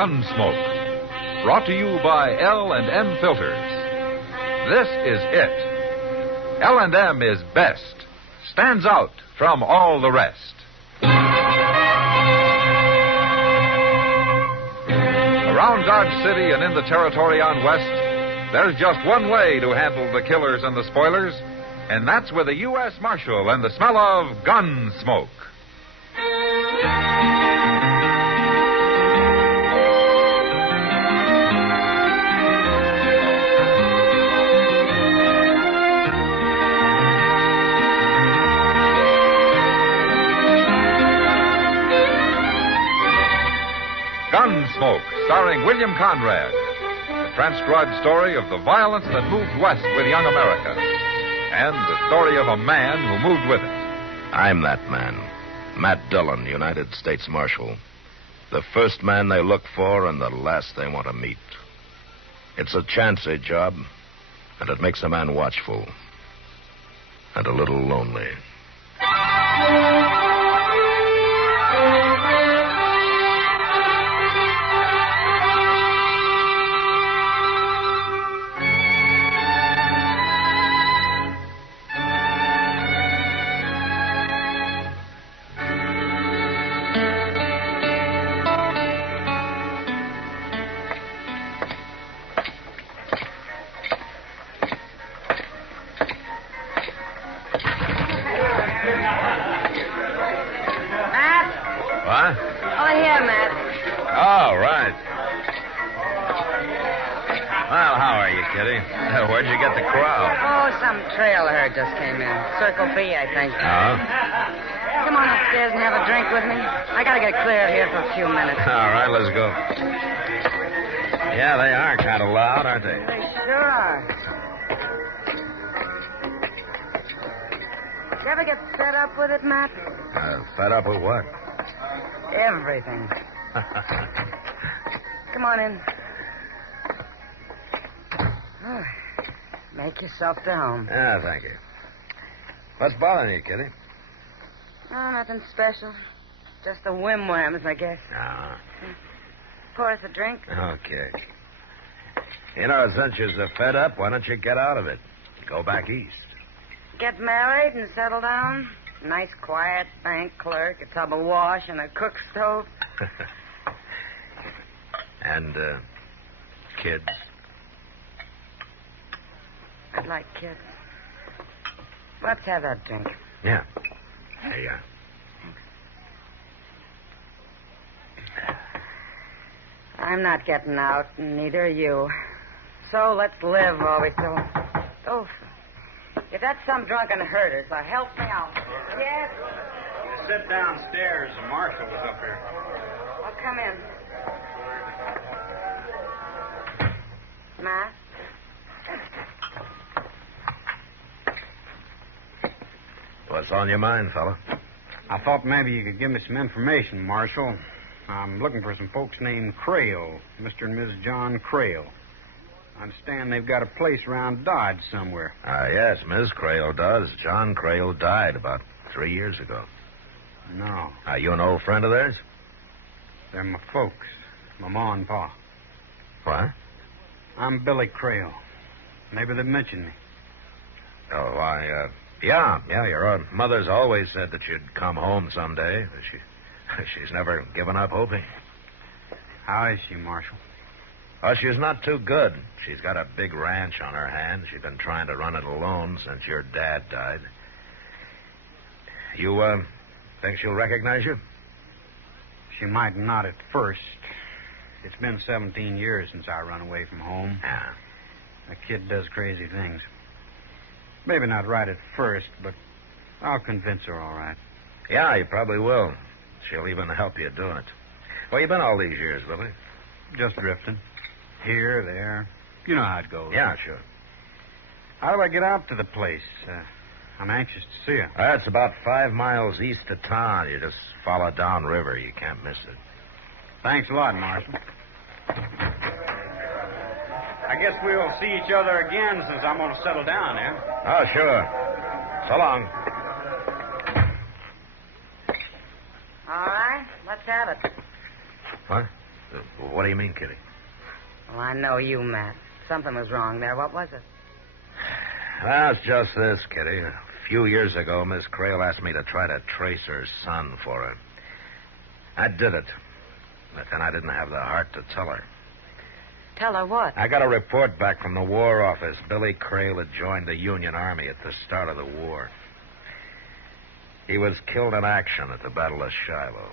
Gunsmoke. Brought to you by L&M Filters. This is it. L&M is best. Stands out from all the rest. Around Dodge City and in the territory on West, there's just one way to handle the killers and the spoilers, and that's with a U.S. Marshal and the smell of Gunsmoke. Gunsmoke, starring William Conrad. The transcribed story of the violence that moved west with young America. And the story of a man who moved with it. I'm that man. Matt Dillon, United States Marshal. The first man they look for and the last they want to meet. It's a chancy job, and it makes a man watchful. And a little lonely. Where'd you get the crowd? Oh, some trail herd just came in. Circle B, I think. Oh? Come on upstairs and have a drink with me. I gotta get clear of here for a few minutes. All right, let's go. Yeah, they are kind of loud, aren't they? They sure are. You ever get fed up with it, Matt? Fed up with what? Everything. Come on in. Oh, make yourself to home. Yeah, thank you. What's bothering you, Kitty? Oh, nothing special. Just the whim-whams, I guess. Ah. Pour us a drink. Okay. You know, since you're so fed up, why don't you get out of it? Go back east. Get married and settle down. Nice, quiet bank clerk, a tub of wash, and a cook stove. And, kids. I'd like kids. Let's have that drink. Yeah. There you are. I'm not getting out, and neither are you. So let's live while we still... Oh, if that's some drunken herder, so help me out. Yes? You sit downstairs. The marshal was up here. I'll come in. Matt? What's on your mind, fella? I thought maybe you could give me some information, Marshal. I'm looking for some folks named Crail, Mr. and Mrs. John Crail. I understand they've got a place around Dodge somewhere. Yes, Miss Crail does. John Crail died about 3 years ago. No. Are you an old friend of theirs? They're my folks, my ma and pa. What? I'm Billy Crail. Maybe they've mentioned me. Oh, why, yeah, your mother's always said that you'd come home someday. She's never given up hoping. How is she, Marshal? Oh, she's not too good. She's got a big ranch on her hands. She's been trying to run it alone since your dad died. You, think she'll recognize you? She might not at first. It's been 17 years since I run away from home. Yeah. A kid does crazy things. Maybe not right at first, but I'll convince her all right. Yeah, you probably will. She'll even help you do it. Where you been all these years, Billy? Just drifting. Here, there. You know how it goes. Yeah, sure. How do I get out to the place? I'm anxious to see her. It's about 5 miles east of town. You just follow downriver. You can't miss it. Thanks a lot, Marshal. I guess we'll see each other again since I'm going to settle down there. Oh, sure. So long. All right, let's have it. What? What do you mean, Kitty? Well, I know you, Matt. Something was wrong there. What was it? Well, it's just this, Kitty. A few years ago, Miss Crail asked me to try to trace her son for her. I did it. But then I didn't have the heart to tell her. Tell her what? I got a report back from the War Office. Billy Crail had joined the Union Army at the start of the war. He was killed in action at the Battle of Shiloh.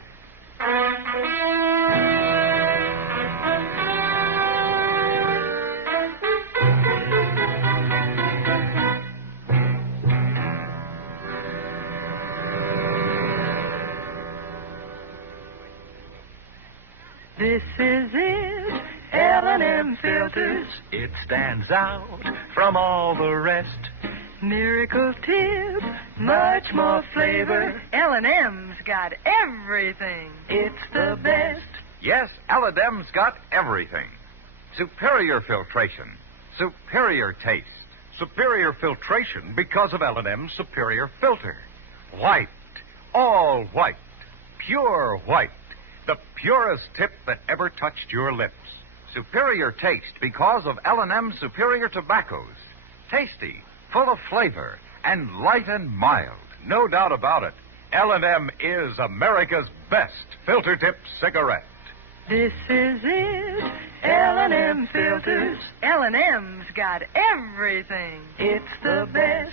This is it, L&M Filters. It stands out from all the rest. Miracle tip, much more flavor. L&M's got everything. It's the best. Yes, L&M's got everything. Superior filtration, superior taste. Superior filtration because of L&M's superior filter. White, all white, pure white. The purest tip that ever touched your lips. Superior taste because of L&M's superior tobaccos. Tasty, full of flavor, and light and mild. No doubt about it. L&M is America's best filter tip cigarette. This is it, L&M Filters. L&M's got everything. It's the best.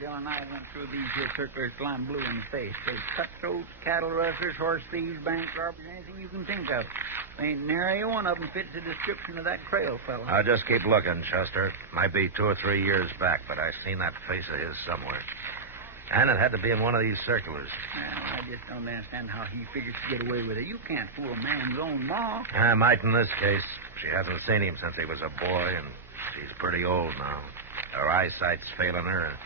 Dillon, I went through these here circulars till I'm blue in the face. There's cutthroats, cattle rustlers, horse thieves, bank robbers, anything you can think of. Ain't nary one of them fits the description of that Crail fellow. I'll just keep looking, Chester. Might be 2 or 3 years back, but I've seen that face of his somewhere. And it had to be in one of these circulars. Well, I just don't understand how he figures to get away with it. You can't fool a man's own ma. I might in this case. She hasn't seen him since he was a boy, and she's pretty old now. Her eyesight's failing her, and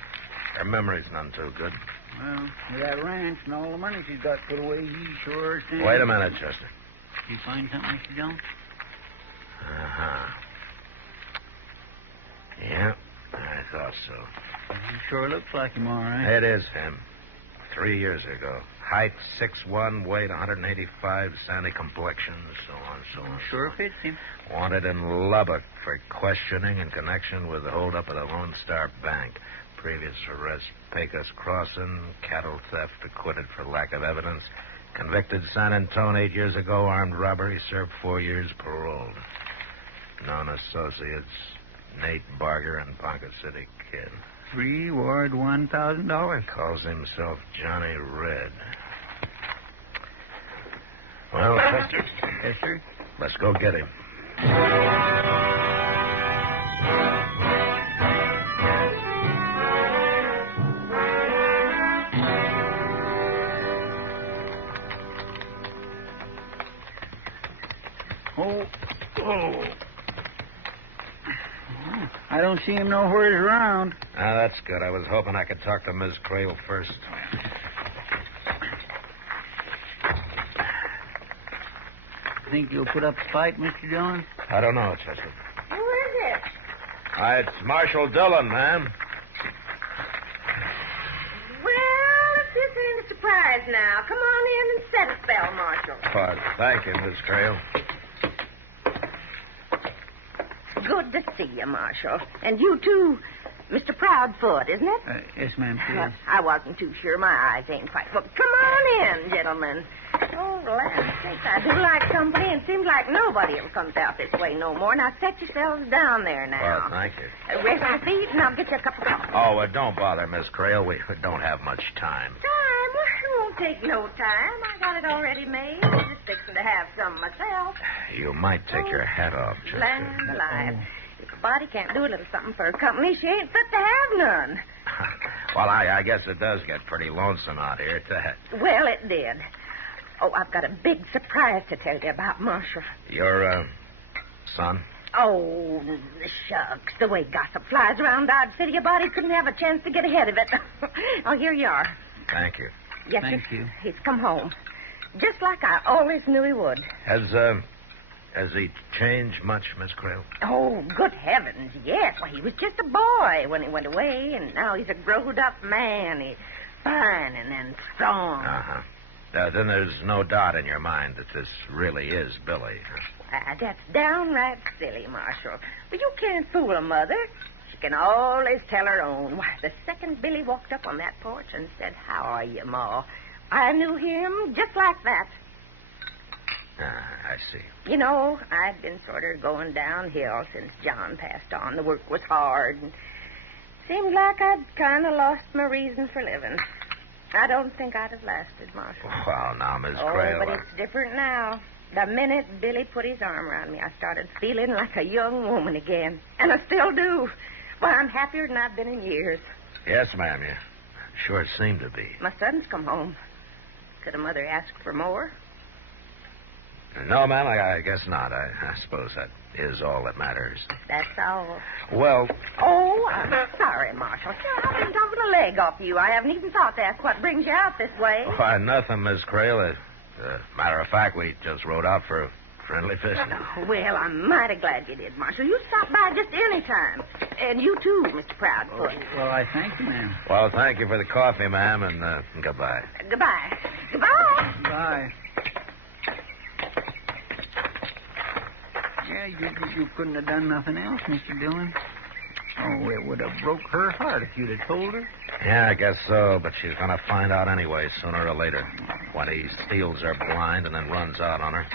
her memory's none too good. Well, with that ranch and all the money she's got put away, he sure stands... Wait a minute, Chester. You find something, Mr. Jones? Uh-huh. Yeah, I thought so. He sure looks like him, all right. It is him. 3 years ago. Height 6'1", weight 185, sandy complexion, so on, so on. Sure fits him. Wanted in Lubbock for questioning in connection with the holdup of the Lone Star Bank. Previous arrest, Pecos Crossing, cattle theft, acquitted for lack of evidence. Convicted San Antone 8 years ago, armed robbery, served 4 years, paroled. Known associates, Nate Barger and Ponca City Kid. Reward $1,000. Calls himself Johnny Red. Well, Chester. Yes, sir? Let's go get him. Oh. I don't see him nowhere around. Ah, that's good. I was hoping I could talk to Miss Crail first. Think you'll put up a fight, Mr. Dillon? I don't know, Chester. Who is it? It's Marshal Dillon, ma'am. Well, this ain't a surprise now. Come on in and set a spell, Marshal. Thank you, Miss Crail. Good to see you, Marshal. And you, too. Mr. Proudfoot, isn't it? Yes, ma'am, Well, please. I wasn't too sure. My eyes ain't quite... Well, come on in, gentlemen. Oh, land sakes, I do like company, and seems like nobody ever comes out this way no more. Now, set yourselves down there now. Well, thank you. Rest your feet, and I'll get you a cup of coffee. Oh, don't bother, Miss Crail. We don't have much time. Time? Well, it won't take no time. I got it already made. I'm just fixing to have some myself. You might take your hat off, Chester. Land alive. If a body can't do a little something for her company, she ain't fit to have none. Well, I guess it does get pretty lonesome out here. Well, it did. Oh, I've got a big surprise to tell you about, Marshal. Your son? Oh, shucks. The way gossip flies around Dodge City, a body couldn't have a chance to get ahead of it. Oh, here you are. Thank you. Yes, Thank sir. you. He's come home. Just like I always knew he would. Has he changed much, Miss Crail? Oh, good heavens, yes. Well, he was just a boy when he went away, and now he's a grown-up man. He's fine and strong. Uh-huh. Then there's no doubt in your mind that this really is Billy. That's downright silly, Marshal. But you can't fool a mother. She can always tell her own. Why, the second Billy walked up on that porch and said, "How are you, Ma?" I knew him just like that. I see. You know, I'd been sort of going downhill since John passed on. The work was hard, and seemed like I'd kind of lost my reason for living. I don't think I'd have lasted, Marshal. Well, now, Miss Oh, Crail... but it's different now. The minute Billy put his arm around me, I started feeling like a young woman again. And I still do. Well, I'm happier than I've been in years. Yes, ma'am, you sure seem to be. My son's come home. Could a mother ask for more? No, ma'am, I guess not. I suppose that is all that matters. That's all. Well... Oh, I'm sorry, Marshal. Sure, I've been talking a leg off you. I haven't even thought to ask what brings you out this way. Why, nothing, Miss Crail. Matter of fact, we just rode out for friendly fishing. Oh, well, I'm mighty glad you did, Marshal. You stop by just any time. And you too, Mr. Proudfoot. Well, I thank you, ma'am. Well, thank you for the coffee, ma'am, and goodbye. Goodbye. Goodbye. Bye. Yeah, you couldn't have done nothing else, Mr. Dillon. Oh, it would have broke her heart if you'd have told her. Yeah, I guess so, but she's going to find out anyway, sooner or later. When he steals her blind and then runs out on her.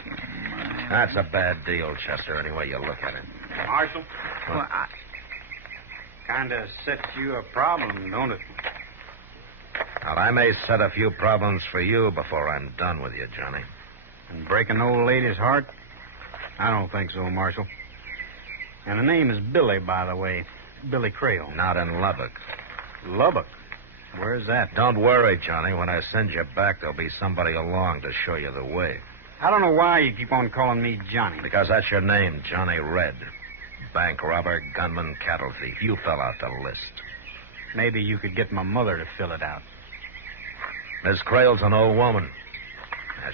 That's a bad deal, Chester, any way you look at it. Marshal, Well, kind of sets you a problem, don't it? Well, I may set a few problems for you before I'm done with you, Johnny. And break an old lady's heart? I don't think so, Marshal. And the name is Billy, by the way. Billy Crail. Not in Lubbock. Lubbock? Where's that? Don't worry, Johnny. When I send you back, there'll be somebody along to show you the way. I don't know why you keep on calling me Johnny. Because that's your name, Johnny Red. Bank robber, gunman, cattle thief. You fell out the list. Maybe you could get my mother to fill it out. Miss Crail's an old woman.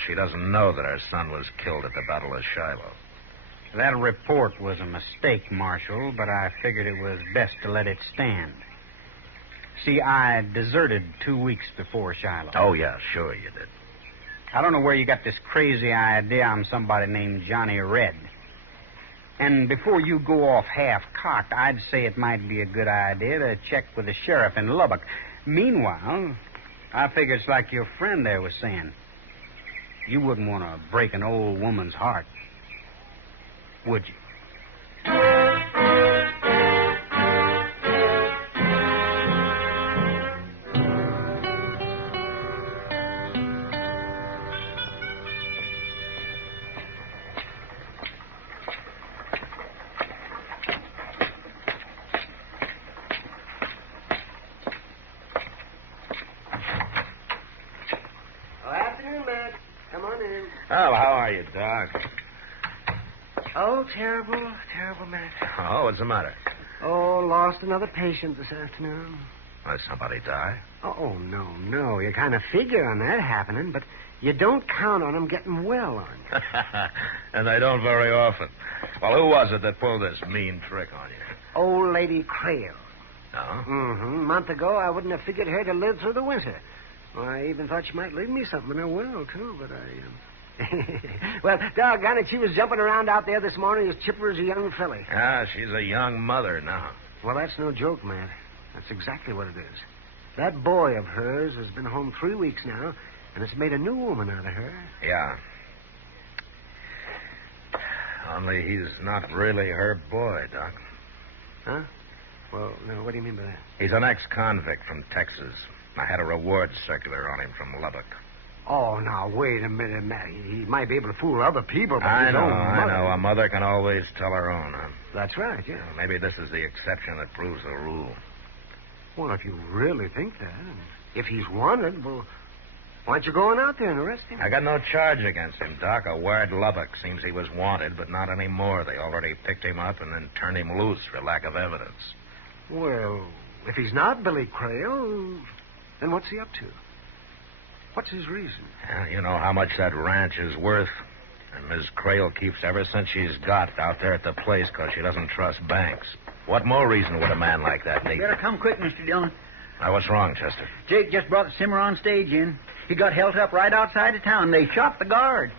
She doesn't know that her son was killed at the Battle of Shiloh. That report was a mistake, Marshal, but I figured it was best to let it stand. See, I deserted 2 weeks before Shiloh. Oh, yeah, sure you did. I don't know where you got this crazy idea I'm somebody named Johnny Red. And before you go off half-cocked, I'd say it might be a good idea to check with the sheriff in Lubbock. Meanwhile, I figure it's like your friend there was saying. You wouldn't want to break an old woman's heart, would you? Oh, how are you, Doc? Oh, terrible, terrible, Matt. Oh, what's the matter? Oh, lost another patient this afternoon. Did somebody die? Oh, no. You kind of figure on that happening, but you don't count on them getting well on you. And they don't very often. Well, who was it that pulled this mean trick on you? Old Lady Crail. No? Mm-hmm. A month ago, I wouldn't have figured her to live through the winter. Well, I even thought she might leave me something in her will, too, but well, doggone it, she was jumping around out there this morning as chipper as a young filly. Ah, she's a young mother now. Well, that's no joke, Matt. That's exactly what it is. That boy of hers has been home 3 weeks now, and it's made a new woman out of her. Yeah. Only he's not really her boy, Doc. Huh? Well, no, what do you mean by that? He's an ex-convict from Texas. I had a reward circular on him from Lubbock. Oh, now, wait a minute, Matt. He might be able to fool other people, but I his know. own mother... A mother can always tell her own, huh? That's right, yeah. Maybe this is the exception that proves the rule. Well, if you really think that, and if he's wanted, well... Why don't you go on out there and arrest him? I got no charge against him, Doc. A word Lubbock seems he was wanted, but not anymore. They already picked him up and then turned him loose for lack of evidence. Well, if he's not Billy Crail, then what's he up to? What's his reason? Yeah, you know how much that ranch is worth. And Miss Crail keeps ever since she's got out there at the place because she doesn't trust banks. What more reason would a man like that need? Better come quick, Mr. Dillon. Now, what's wrong, Chester? Jake just brought the simmer on stage in. He got held up right outside of town. They shot the guard.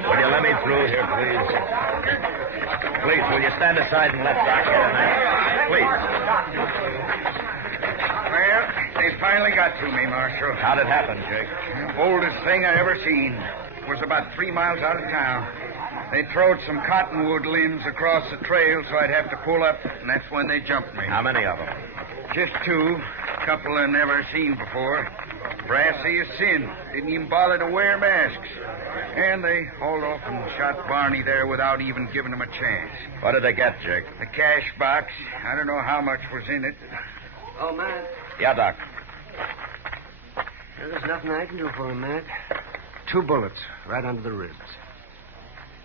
Will you let me through here, please? Please, will you stand aside and let Doc get in there? Please. Well, they finally got to me, Marshal. How'd it happen, Jake? Oldest thing I ever seen. It was about 3 miles out of town. They throwed some cottonwood limbs across the trail, so I'd have to pull up, and that's when they jumped me. How many of them? Just 2. A couple I never seen before. Brassy as sin. Didn't even bother to wear masks. And they hauled off and shot Barney there without even giving him a chance. What did they get, Jake? The cash box. I don't know how much was in it. Oh, Matt. Yeah, Doc. Well, there's nothing I can do for him, Matt. 2 bullets right under the ribs.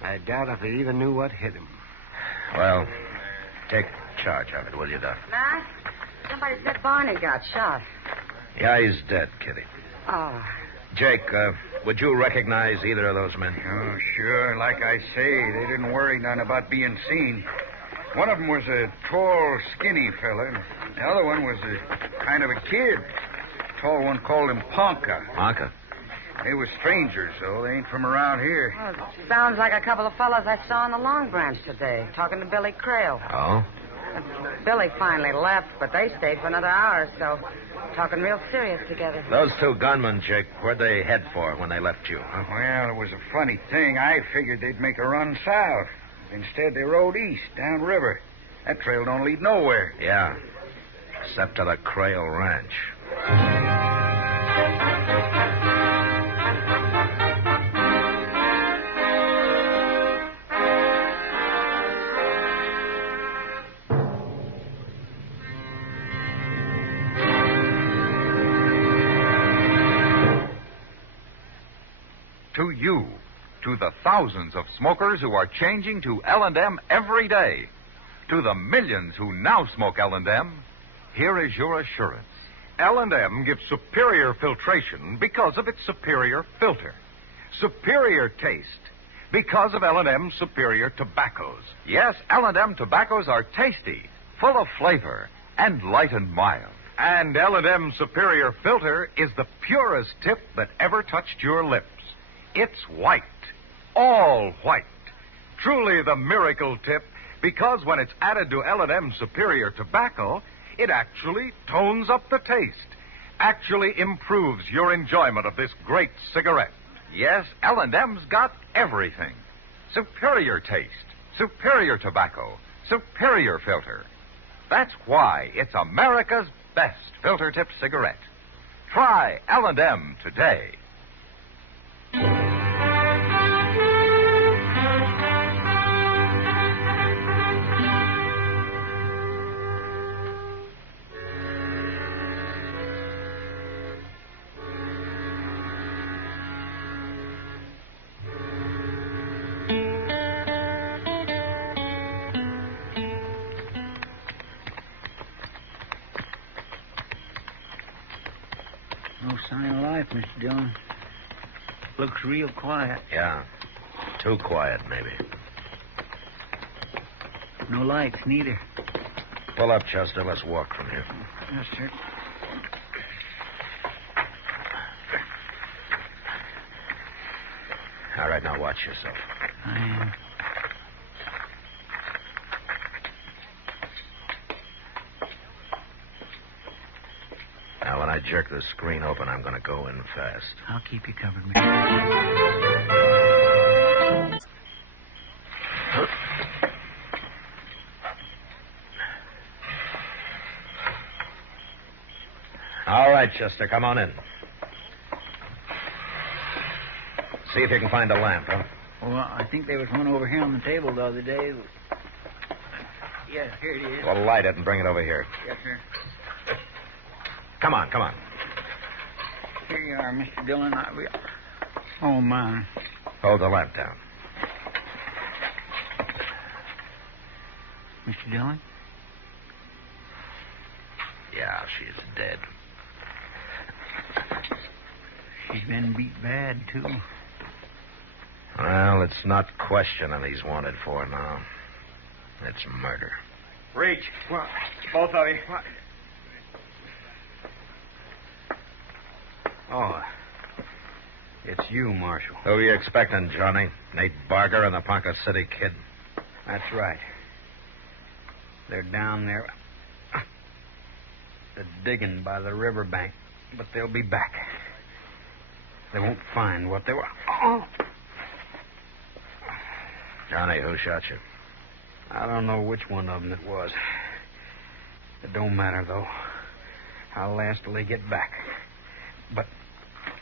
I doubt if they even knew what hit him. Well, take charge of it, will you, Doc? Matt, somebody said Barney got shot. Yeah, he's dead, Kitty. Oh. Jake, would you recognize either of those men? Oh, sure. Like I say, they didn't worry none about being seen. One of them was a tall, skinny fella. The other one was a kind of a kid. Tall one called him Ponca. Ponca? They were strangers, so they ain't from around here. Well, it sounds like a couple of fellas I saw on the Long Branch today, talking to Billy Crail. Oh? Billy finally left, but they stayed for another hour or so, talking real serious together. Those 2 gunmen, Jake, where'd they head for when they left you? Huh? Well, it was a funny thing. I figured they'd make a run south. Instead, they rode east, downriver. That trail don't lead nowhere. Yeah, except to the Crail Ranch. To you, to the thousands of smokers who are changing to L&M every day, to the millions who now smoke L&M, here is your assurance. L&M gives superior filtration because of its superior filter. Superior taste because of L&M superior tobaccos. Yes, L&M tobaccos are tasty, full of flavor, and light and mild. And L&M superior filter is the purest tip that ever touched your lips. It's white, all white. Truly the miracle tip, because when it's added to L&M superior tobacco, it actually tones up the taste, actually improves your enjoyment of this great cigarette. Yes, L&M's got everything. Superior taste, superior tobacco, superior filter. That's why it's America's best filter-tipped cigarette. Try L&M today. No sign of life, Mr. Dillon. Looks real quiet. Yeah, too quiet, maybe. No lights, neither. Pull up, Chester. Let's walk from here. Yes, sir. All right, now watch yourself. I am. Now, when I jerk the screen open, I'm going to go in fast. I'll keep you covered, Mr. All right, Chester, come on in. See if you can find a lamp, huh? Well, I think there was one over here on the table the other day. Yeah, here it is. Well, light it and bring it over here. Yes, sir. Come on, come on. Here you are, Mr. Dillon. Oh, my. Hold the lamp down. Mr. Dillon? Yeah, she's dead. She's been beat bad, too. Well, it's not questioning he's wanted for now. It's murder. Reach. What? Both of you. What? Oh, it's you, Marshal. Who are you expecting, Johnny? Nate Barger and the Ponca City Kid? That's right. They're down there. They're digging by the riverbank, but they'll be back. They won't find what they were. Oh. Johnny, who shot you? I don't know which one of them it was. It don't matter, though. I'll last till they get back. But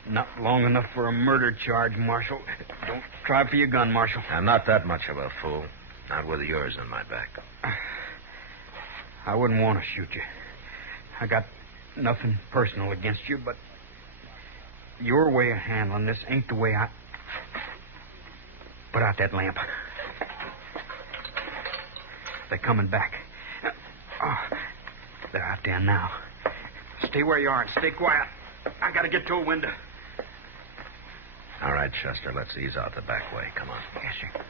not long enough for a murder charge, Marshal. Don't try for your gun, Marshal. I'm not that much of a fool. Not with yours in my back. I wouldn't want to shoot you. I got nothing personal against you, but your way of handling this ain't the way I... Put out that lamp. They're coming back. Oh, they're out there now. Stay where you are and stay quiet. I gotta get to a window. All right, Chester, let's ease out the back way. Come on. Yes, sir.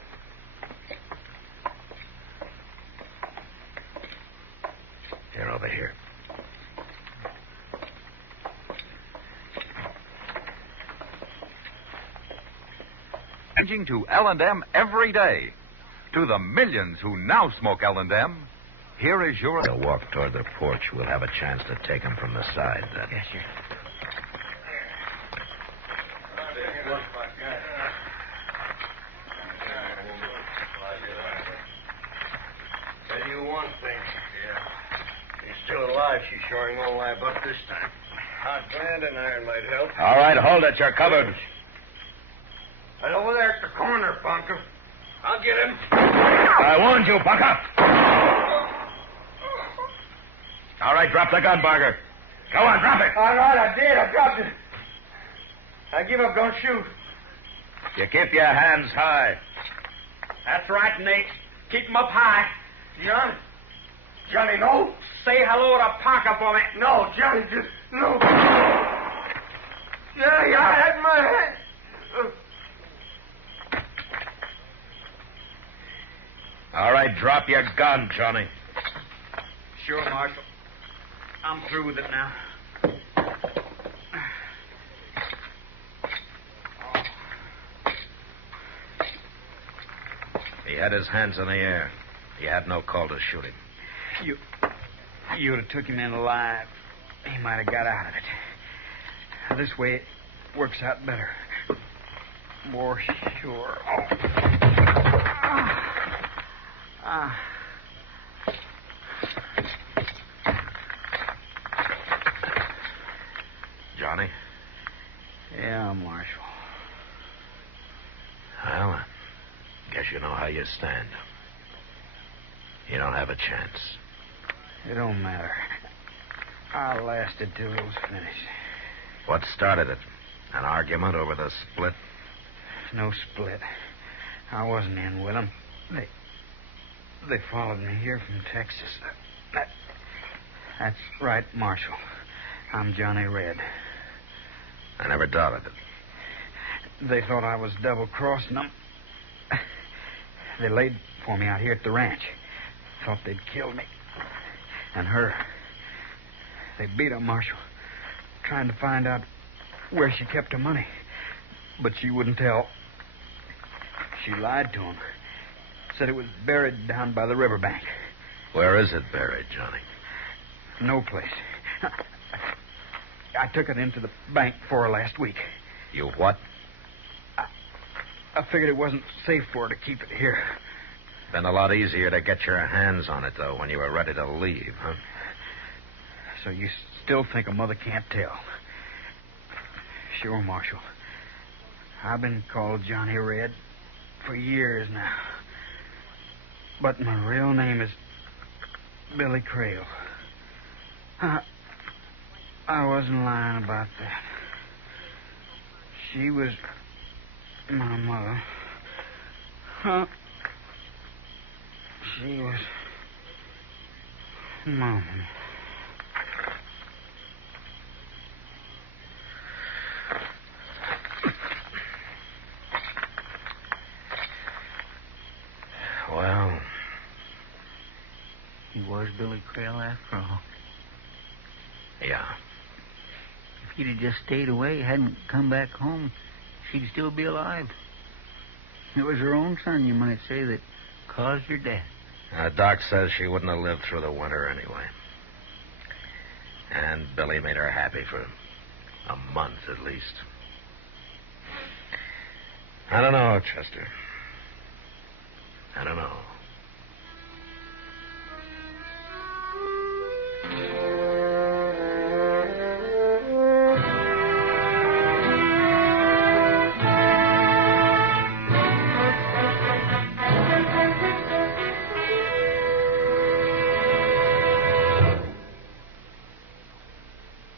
Here, over here. Changing to L&M every day. To the millions who now smoke L&M, here is your... They'll walk toward the porch. We'll have a chance to take them from the side then. Yes, sir. Tell you one thing. Yeah. He's still alive. She sure ain't gonna lie about this time. Hot gland and iron might help. All right, hold it. You're covered. Right over there at the corner, Bunker. I'll get him. I warned you, Bunker. All right, drop the gun, Barger. Go on, drop it. All right, I did. I dropped it. I give up. Don't shoot. You keep your hands high. That's right, Nate. Keep 'em up high. Johnny, no. Say hello to Parker for me. No, Johnny, just no. Yeah, I had my hand. All right, drop your gun, Johnny. Sure, Marshal. I'm through with it now. He had his hands in the air. You had no call to shoot him. You'd have took him in alive. He might have got out of it. This way it works out better. More sure. Johnny? Yeah, Marshal. Well, I guess you know how you stand. You don't have a chance. It don't matter. I lasted till it was finished. What started it? An argument over the split? No split. I wasn't in with them. They followed me here from Texas. That's right, Marshal. I'm Johnny Red. I never doubted it. They thought I was double-crossing them. They laid for me out here at the ranch. Thought they'd kill me. And her. They beat her, Marshal. Trying to find out where she kept her money. But she wouldn't tell. She lied to him. Said it was buried down by the riverbank. Where is it buried, Johnny? No place. I took it into the bank for her last week. You what? I figured it wasn't safe for her to keep it here. Been a lot easier to get your hands on it, though, when you were ready to leave, huh? So you still think a mother can't tell? Sure, Marshal. I've been called Johnny Red for years now. But my real name is Billy Crail. I wasn't lying about that. She was my mother. She was Mom. Well, He was Billy Crail after all. yeah. If he'd have just stayed away, hadn't come back home, she'd still be alive. It was her own son, you might say, that caused her death. Doc says she wouldn't have lived through the winter anyway. And Billy made her happy for a month at least. I don't know, Chester. I don't know.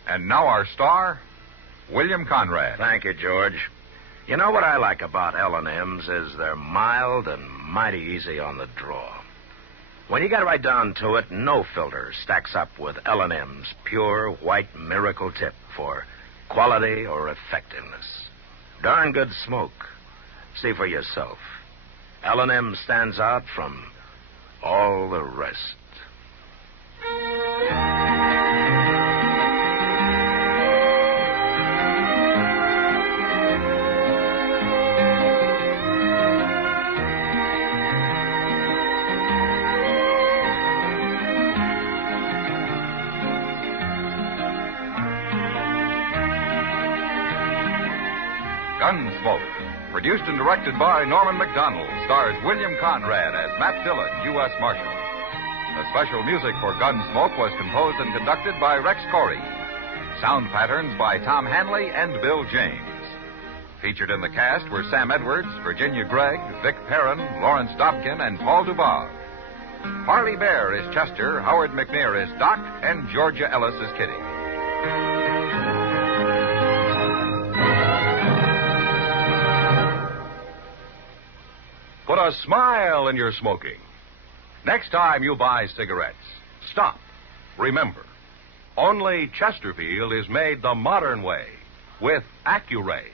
And now our star, William Conrad. Thank you, George. You know what I like about L&M's is they're mild and mighty easy on the draw. When you get right down to it, no filter stacks up with L&M's pure white miracle tip for quality or effectiveness. Darn good smoke. See for yourself. L&M stands out from all the rest. Gunsmoke, produced and directed by Norman Macdonnell, stars William Conrad as Matt Dillon, U.S. Marshal. The special music for Gunsmoke was composed and conducted by Rex Corey. Sound patterns by Tom Hanley and Bill James. Featured in the cast were Sam Edwards, Virginia Gregg, Vic Perrin, Lawrence Dobkin, and Paul Dubov. Harley Bear is Chester, Howard McNear is Doc, and Georgia Ellis is Kitty. Put a smile in your smoking. Next time you buy cigarettes, stop. Remember, only Chesterfield is made the modern way with Accuray.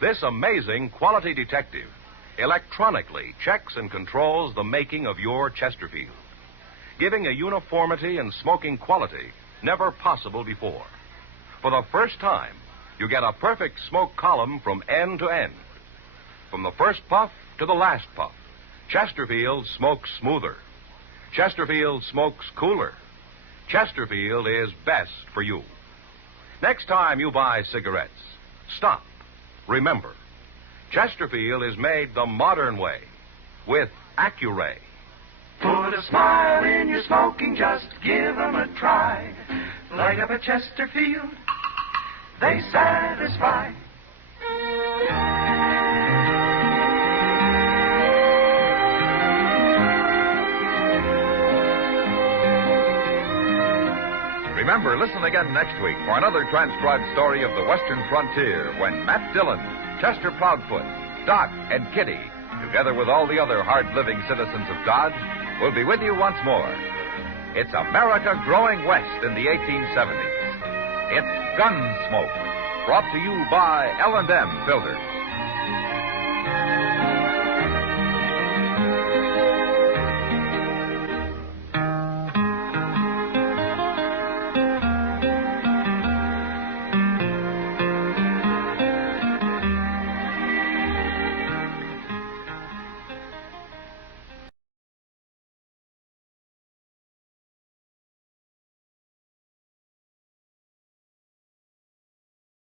This amazing quality detective electronically checks and controls the making of your Chesterfield, giving a uniformity in smoking quality never possible before. For the first time, you get a perfect smoke column from end to end. From the first puff to the last puff, Chesterfield smokes smoother. Chesterfield smokes cooler. Chesterfield is best for you. Next time you buy cigarettes, stop. Remember, Chesterfield is made the modern way with Accuray. Put a smile in your smoking, just give 'em a try. Light up a Chesterfield, they satisfy. Remember, listen again next week for another transcribed story of the Western frontier when Matt Dillon, Chester Proudfoot, Doc, and Kitty, together with all the other hard-living citizens of Dodge, will be with you once more. It's America growing west in the 1870s. It's Gunsmoke, brought to you by L&M Filters.